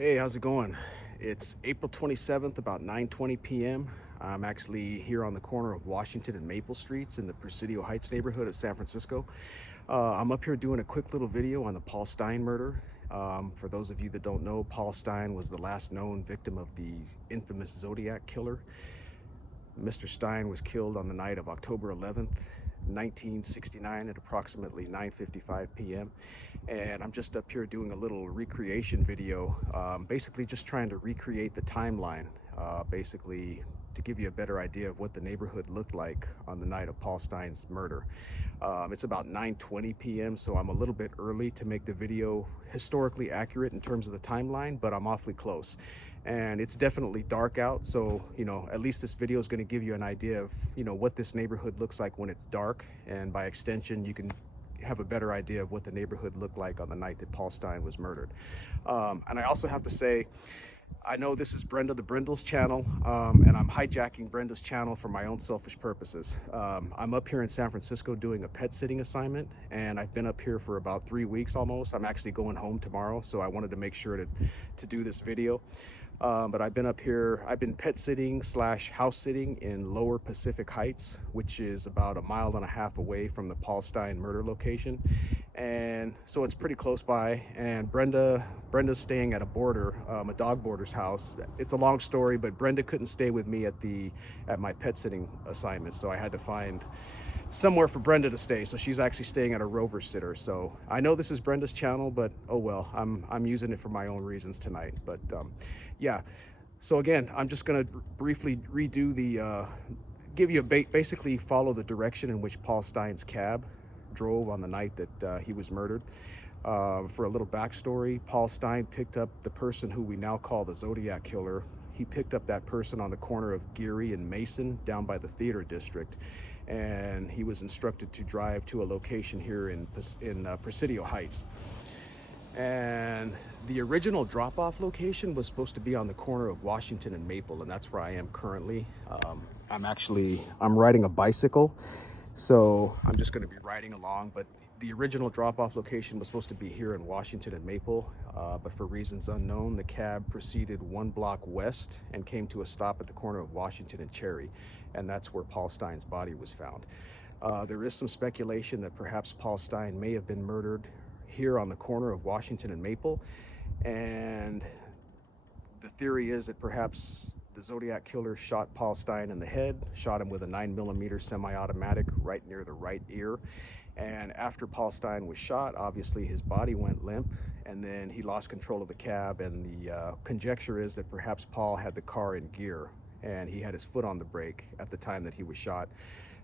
Hey, how's it going? It's April 27th, about 9:20 p.m. I'm actually here on the corner of Washington and Maple Streets in the Presidio Heights neighborhood of San Francisco. I'm up here doing a quick little video on the Paul Stine murder. For those of you that don't know, Paul Stine was the last known victim of the infamous Zodiac killer. Mr. Stine was killed on the night of October 11th, 1969 at approximately 9:55 p.m. And I'm just up here doing a little recreation video, basically just trying to recreate the timeline, basically to give you a better idea of what the neighborhood looked like on the night of Paul Stine's murder. It's about 9:20 p.m., so I'm a little bit early to make the video historically accurate in terms of the timeline, but I'm awfully close. And it's definitely dark out, so at least this video is going to give you an idea of what this neighborhood looks like when it's dark, and by extension you can have a better idea of what the neighborhood looked like on the night that Paul Stine was murdered. And I also have to say, I know this is Brenda the Brindle's channel, and I'm hijacking Brenda's channel for my own selfish purposes. I'm up here in San Francisco doing a pet sitting assignment, and I've been up here for about 3 weeks almost. I'm actually going home tomorrow, so I wanted to make sure to do this video. But I've been up here, I've been pet sitting / house sitting in Lower Pacific Heights, which is about 1.5 miles away from the Paul Stine murder location. And so it's pretty close by. And Brenda's staying at a dog boarder's house. It's a long story, but Brenda couldn't stay with me at my pet sitting assignment, so I had to find somewhere for Brenda to stay. So she's actually staying at a rover sitter. So I know this is Brenda's channel, but oh well, I'm using it for my own reasons tonight. But yeah, so again, I'm just gonna briefly redo give you basically follow the direction in which Paul Stine's cab drove on the night that he was murdered. For a little backstory, Paul Stine picked up the person who we now call the Zodiac killer. He picked up that person on the corner of Geary and Mason down by the theater district, and he was instructed to drive to a location here in Presidio Heights. And the original drop-off location was supposed to be on the corner of Washington and Maple, and that's where I am currently. I'm riding a bicycle, so I'm just going to be riding along, but the original drop-off location was supposed to be here in Washington and Maple, but for reasons unknown, the cab proceeded 1 block west and came to a stop at the corner of Washington and Cherry, and that's where Paul Stine's body was found. There is some speculation that perhaps Paul Stine may have been murdered here on the corner of Washington and Maple, and the theory is that perhaps the Zodiac killer shot Paul Stine in the head, shot him with a 9mm semi-automatic right near the right ear. And after Paul Stine was shot, obviously his body went limp, and then he lost control of the cab, and the conjecture is that perhaps Paul had the car in gear and he had his foot on the brake at the time that he was shot.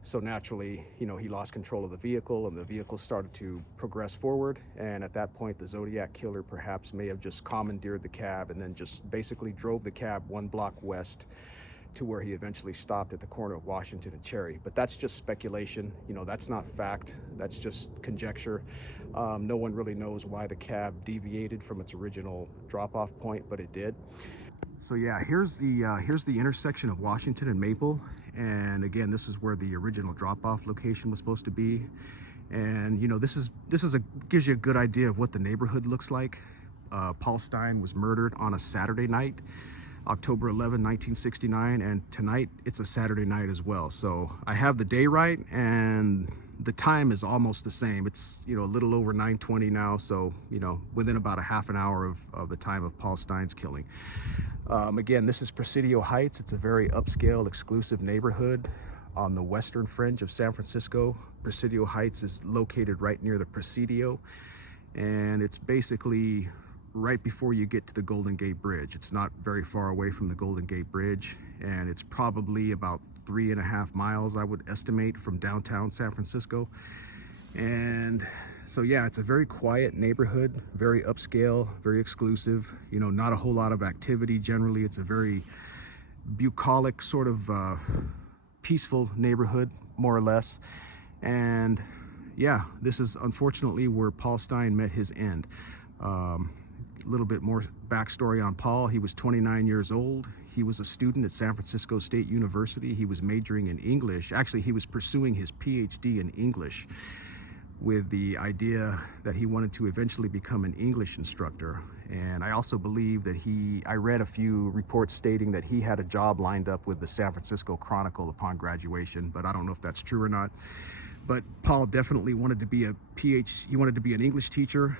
So naturally, he lost control of the vehicle, and the vehicle started to progress forward. And at that point, the Zodiac killer perhaps may have just commandeered the cab and then just basically drove the cab 1 block west to where he eventually stopped at the corner of Washington and Cherry. But that's just speculation. That's not fact. That's just conjecture. No one really knows why the cab deviated from its original drop-off point, but it did. So yeah, here's the intersection of Washington and Maple, and again, this is where the original drop-off location was supposed to be. And this gives you a good idea of what the neighborhood looks like. Paul Stine was murdered on a Saturday night, October 11, 1969, and tonight it's a Saturday night as well. So I have the day right, and the time is almost the same. It's a little over 9:20 now, so within about a half an hour of the time of Paul Stine's killing. Again, this is Presidio Heights. It's a very upscale, exclusive neighborhood on the western fringe of San Francisco. Presidio Heights is located right near the Presidio, and it's basically right before you get to the Golden Gate Bridge. It's not very far away from the Golden Gate Bridge, and it's probably about 3.5 miles, I would estimate, from downtown San Francisco. And so yeah, it's a very quiet neighborhood, very upscale, very exclusive, not a whole lot of activity generally. It's a very bucolic, sort of peaceful neighborhood, more or less. And yeah, this is unfortunately where Paul Stine met his end. A little bit more backstory on Paul. He was 29 years old. He was a student at San Francisco State University. He was majoring in English. Actually, he was pursuing his PhD in English. with the idea that he wanted to eventually become an English instructor. And I also believe that I read a few reports stating that he had a job lined up with the San Francisco Chronicle upon graduation, but I don't know if that's true or not. But Paul definitely wanted to be he wanted to be an English teacher.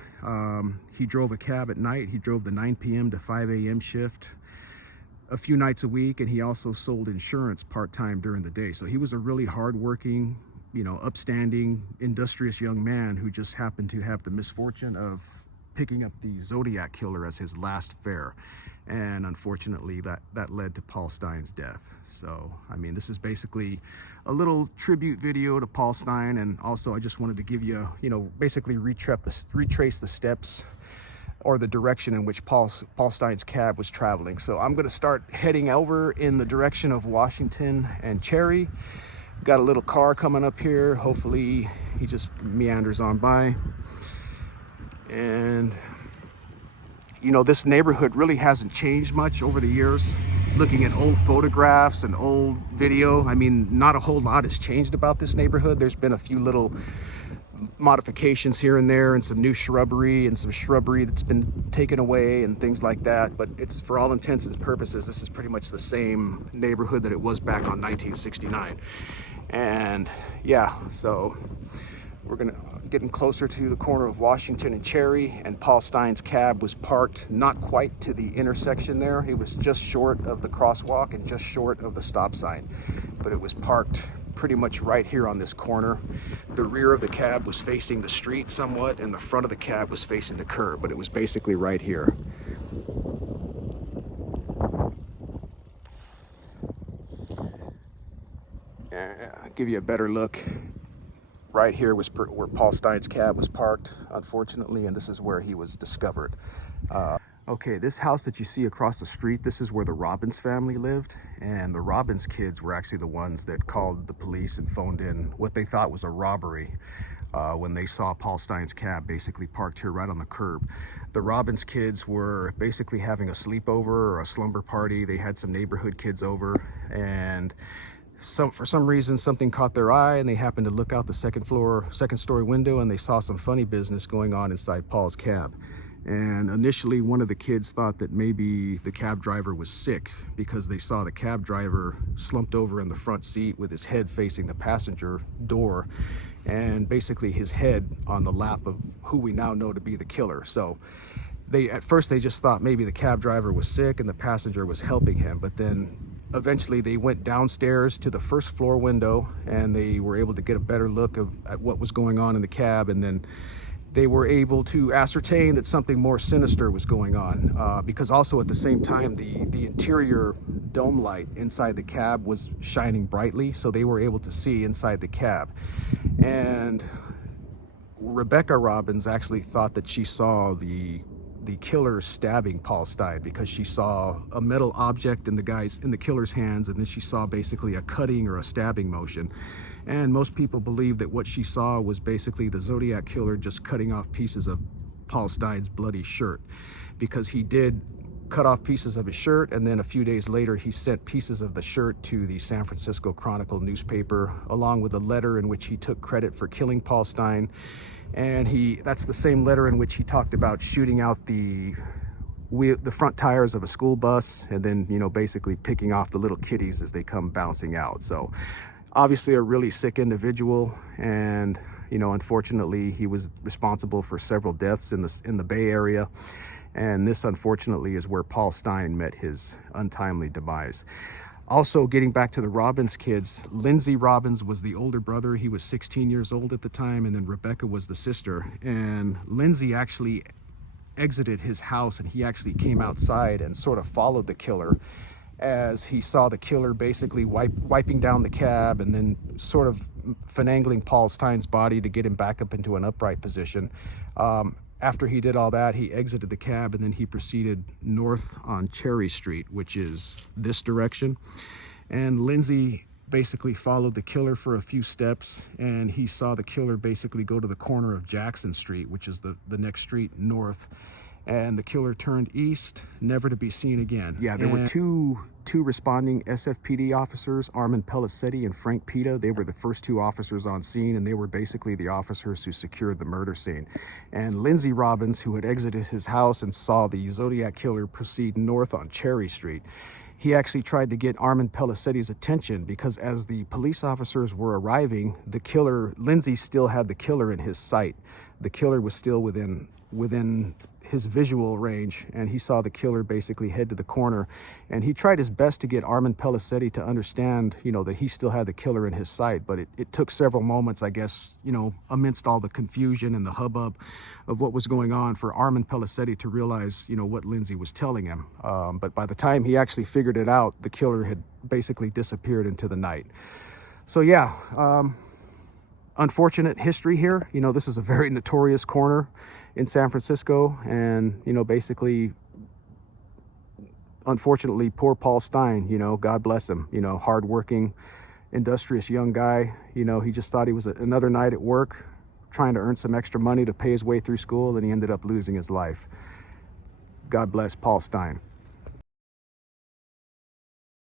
He drove a cab at night. He drove the 9 p.m. to 5 a.m. shift a few nights a week, and he also sold insurance part-time during the day. So he was a really hardworking, upstanding, industrious young man who just happened to have the misfortune of picking up the Zodiac killer as his last fare. And unfortunately, that led to Paul Stine's death. So, I mean, this is basically a little tribute video to Paul Stine. And also, I just wanted to give you, basically retrace the steps or the direction in which Paul Stine's cab was traveling. So I'm gonna start heading over in the direction of Washington and Cherry. Got a little car coming up here. Hopefully he just meanders on by. And this neighborhood really hasn't changed much over the years. Looking at old photographs and old video, I mean, not a whole lot has changed about this neighborhood. There's been a few little modifications here and there, and some new shrubbery and some shrubbery that's been taken away and things like that, but it's, for all intents and purposes, this is pretty much the same neighborhood that it was back on 1969. And yeah, so we're getting closer to the corner of Washington and Cherry, and Paul Stine's cab was parked not quite to the intersection there. He was just short of the crosswalk and just short of the stop sign, but it was parked pretty much right here on this corner. The rear of the cab was facing the street somewhat, and the front of the cab was facing the curb, but it was basically right here. I'll give you a better look. Right here was where Paul Stine's cab was parked, unfortunately, and this is where he was discovered. Okay, this house that you see across the street, this is where the Robbins family lived, and the Robbins kids were actually the ones that called the police and phoned in what they thought was a robbery when they saw Paul Stine's cab basically parked here right on the curb. The Robbins kids were basically having a sleepover or a slumber party. They had some neighborhood kids over, and for some reason something caught their eye, and they happened to look out the second story window, and they saw some funny business going on inside Paul's cab. And initially, one of the kids thought that maybe the cab driver was sick, because they saw the cab driver slumped over in the front seat with his head facing the passenger door, and basically his head on the lap of who we now know to be the killer. So at first they just thought maybe the cab driver was sick and the passenger was helping him, but then eventually they went downstairs to the first floor window, and they were able to get a better look at what was going on in the cab, and then they were able to ascertain that something more sinister was going on, because also at the same time the interior dome light inside the cab was shining brightly, so they were able to see inside the cab. And Rebecca Robbins actually thought that she saw the killer stabbing Paul Stine, because she saw a metal object in the killer's hands, and then she saw basically a cutting or a stabbing motion. And most people believe that what she saw was basically the Zodiac killer just cutting off pieces of Paul Stine's bloody shirt, because he did cut off pieces of his shirt, and then a few days later he sent pieces of the shirt to the San Francisco Chronicle newspaper, along with a letter in which he took credit for killing Paul Stine. And that's the same letter in which he talked about shooting out the front tires of a school bus, and then basically picking off the little kitties as they come bouncing out. So obviously a really sick individual, and unfortunately he was responsible for several deaths in the Bay Area, and this unfortunately is where Paul Stine met his untimely demise. Also, getting back to the Robbins kids, Lindsay Robbins was the older brother. He was 16 years old at the time, and then Rebecca was the sister. And Lindsay actually exited his house, and he actually came outside and sort of followed the killer, as he saw the killer basically wiping down the cab and then sort of finagling Paul Stine's body to get him back up into an upright position. After he did all that, he exited the cab, and then he proceeded north on Cherry Street, which is this direction. And Lindsay basically followed the killer for a few steps, and he saw the killer basically go to the corner of Jackson Street, which is the next street north. and the killer turned east, never to be seen again. Yeah, there were two responding SFPD officers, Armin Pellicetti and Frank Pita. They were the first two officers on scene, and they were basically the officers who secured the murder scene. And Lindsay Robbins, who had exited his house and saw the Zodiac killer proceed north on Cherry Street, he actually tried to get Armin Pellicetti's attention, because as the police officers were arriving, the killer, Lindsay still had the killer in his sight. The killer was still within his visual range, and he saw the killer basically head to the corner, and he tried his best to get Armin Pellicetti to understand, you know, that he still had the killer in his sight. But it took several moments, I guess, you know, amidst all the confusion and the hubbub of what was going on, for Armin Pellicetti to realize, you know, what Lindsay was telling him. But by the time he actually figured it out, the killer had basically disappeared into the night. So yeah, unfortunate history here. You know, this is a very notorious corner in San Francisco, and, you know, basically, unfortunately, poor Paul Stine, you know, God bless him, you know, hardworking, industrious young guy. You know, he just thought he was another night at work, trying to earn some extra money to pay his way through school, and he ended up losing his life. God bless Paul Stine.